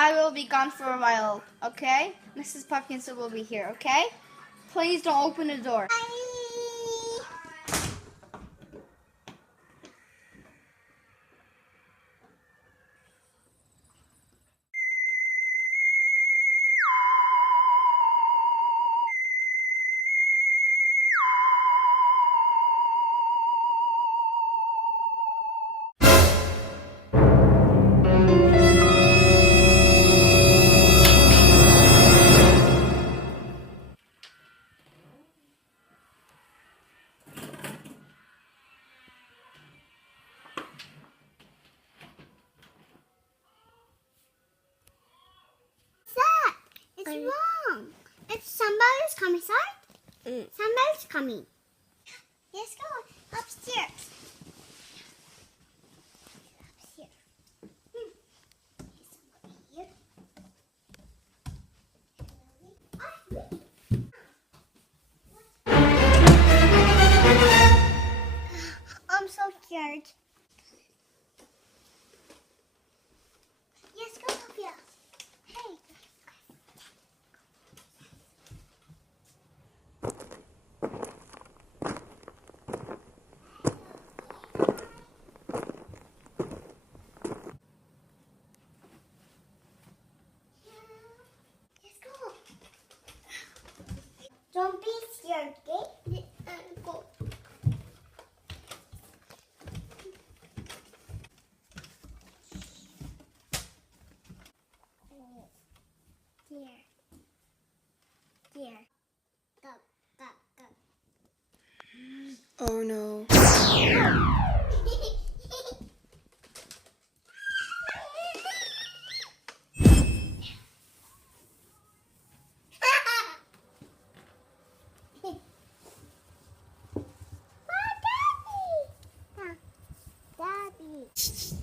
I will be gone for a while, okay? Mrs. Pumpkinson will be here, okay? Please don't open the door. It's wrong. It's somebody's coming, sorry? Somebody's coming. Let's go upstairs. Upstairs. There's somebody here. I'm so scared. Yes, go, Sophia. Hey. Let's go. Don't be scared, okay? Go. Here. Here. Go, go, go. Oh no. Daddy.